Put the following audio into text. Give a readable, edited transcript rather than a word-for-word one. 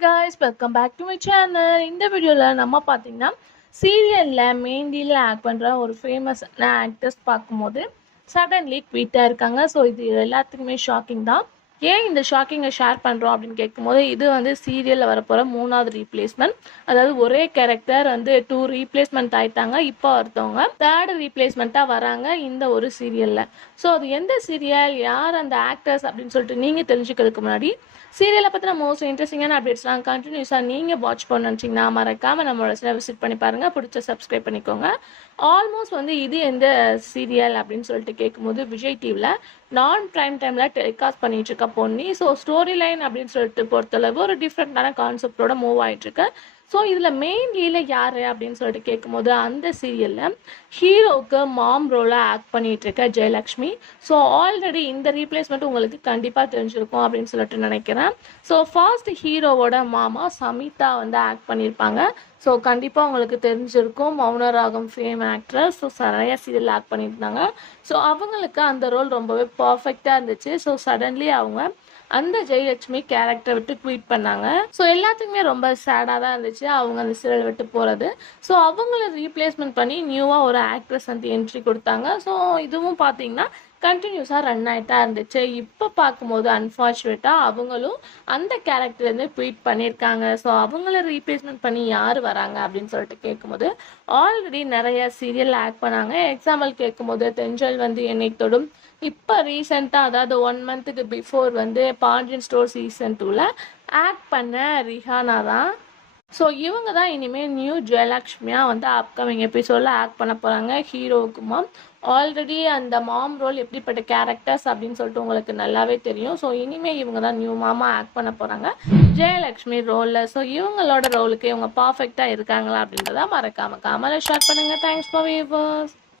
guys, welcome back to my channel. இந்த வீடியோல நம்ம பாத்தீங்கன்னா சீரியல்ல மெயின் லீட்ல ஆக்ட் பண்ற ஒரு ஃபேமஸ் ஆக்டர்ஸ் பார்க்கும்போது சடன்லி குவிட்டா இருக்காங்க. ஸோ இது எல்லாத்துக்குமே ஷாக்கிங் தான். ஏன் இந்த ஷாக்கிங்கை ஷேர் பண்ணுறோம் அப்படின்னு கேட்கும்போது இது வந்து சீரியலில் வரப்போகிற 3வது ரீப்ளேஸ்மெண்ட். அதாவது ஒரே கேரக்டர் வந்து 2 ரீப்ளேஸ்மெண்ட் ஆயிட்டாங்க. இப்போ ஒருத்தவங்க 3rd ரீப்ளேஸ்மெண்ட்டாக வராங்க இந்த ஒரு சீரியலில். ஸோ அது எந்த சீரியல், யார் அந்த ஆக்டர்ஸ் அப்படின்னு சொல்லிட்டு நீங்கள் தெரிஞ்சுக்கிறதுக்கு முன்னாடி சீரியலை பற்றின மோஸ்ட் இன்ட்ரெஸ்டிங்கான அப்டேட்ஸ்லாம் கண்டினியூஸாக நீங்கள் வாட்ச் பண்ண நினச்சிங்கன்னா மறக்காமல் நம்மளோட சேனல் விசிட் பண்ணி பாருங்கள். பிடிச்ச சப்ஸ்கிரைப் பண்ணிக்கோங்க. ஆல்மோஸ்ட் வந்து இது எந்த சீரியல் அப்படின்னு சொல்லிட்டு கேட்கும்போது விஜய் டிவியில் நான் ப்ரைம் டைமில் டெலிகாஸ்ட் பண்ணிகிட்டு இருக்க பொன்னி. ஸோ ஸ்டோரி லைன் அப்படின்னு சொல்லிட்டு பொறுத்தளவு ஒரு டிஃப்ரெண்ட்டான கான்செப்டோட மூவ் ஆகிட்டுருக்கு. ஸோ இதில் மெயின் லீடில் யார் அப்படின்னு சொல்லிட்டு கேட்கும்போது அந்த சீரியலில் ஹீரோவுக்கு மாம் ரோலாக ஆக்ட் பண்ணிகிட்டு இருக்க ஜெயலக்ஷ்மி. ஸோ ஆல்ரெடி இந்த ரீப்ளேஸ்மெண்ட் உங்களுக்கு கண்டிப்பாக தெரிஞ்சிருக்கும் அப்படின்னு சொல்லிட்டு நினைக்கிறேன். ஸோ ஃபர்ஸ்ட் ஹீரோவோட மாமா சமிதா வந்து ஆக்ட் பண்ணியிருப்பாங்க. ஸோ கண்டிப்பாக உங்களுக்கு தெரிஞ்சிருக்கும். Mouna Raagam fame actress. ஸோ நிறைய சீரியல் ஆக்ட் பண்ணியிருந்தாங்க. ஸோ அவங்களுக்கு அந்த ரோல் ரொம்பவே பர்ஃபெக்டாக இருந்துச்சு. ஸோ சடன்லி அவங்க அந்த ஜெயலட்சுமி கேரக்டரை விட்டு ட்வீட் பண்ணாங்க. ஸோ எல்லாத்துக்குமே ரொம்ப சேடாக தான் இருந்துச்சு அவங்க அந்த சீரியல் விட்டு போகிறது. ஸோ அவங்கள ரீப்ளேஸ்மெண்ட் பண்ணி நியூவாக ஒரு ஆக்ட்ரஸ் வந்து என்ட்ரி கொடுத்தாங்க. ஸோ இதுவும் பார்த்தீங்கன்னா கண்டினியூஸாக ரன் ஆகிட்டா இருந்துச்சு. இப்போ பார்க்கும்போது அன்ஃபார்ச்சுனேட்டாக அவங்களும் அந்த கேரக்டர்லேருந்து ட்வீட் பண்ணியிருக்காங்க. ஸோ அவங்கள ரீப்ளேஸ்மெண்ட் பண்ணி யார் வராங்க அப்படின்னு சொல்லிட்டு கேட்கும்போது ஆல்ரெடி நிறைய சீரியல் ஆக்ட் பண்ணாங்க. எக்ஸாம்பிள் கேட்கும்போது தென்றல் வந்து என்னை தொடும். இப்போ ரீசெண்டாக அதாவது 1 மந்த்துக்கு பிஃபோர் வந்து பாண்டியன் ஸ்டோர் சீசன் 2ல் ஆக்ட் பண்ண ரிஹானா தான். ஸோ இவங்க தான் இனிமேல் நியூ ஜெயலக்ஷ்மியாக வந்து அப்கமிங் எபிசோடில் ஆக்ட் பண்ண போகிறாங்க ஹீரோவுக்குமா. ஆல்ரெடி அந்த மாம் ரோல் எப்படிப்பட்ட கேரக்டர்ஸ் அப்படின்னு சொல்லிட்டு உங்களுக்கு நல்லாவே தெரியும். ஸோ இனிமேல் இவங்க தான் நியூ மாமா ஆக்ட் பண்ண போகிறாங்க ஜெயலக்ஷ்மி ரோலில். ஸோ இவங்களோட ரோலுக்கு இவங்க பர்ஃபெக்டாக இருக்காங்களா அப்படின்றத மறக்காம காமலை ஷேர் பண்ணுங்கள். Thanks for viewers.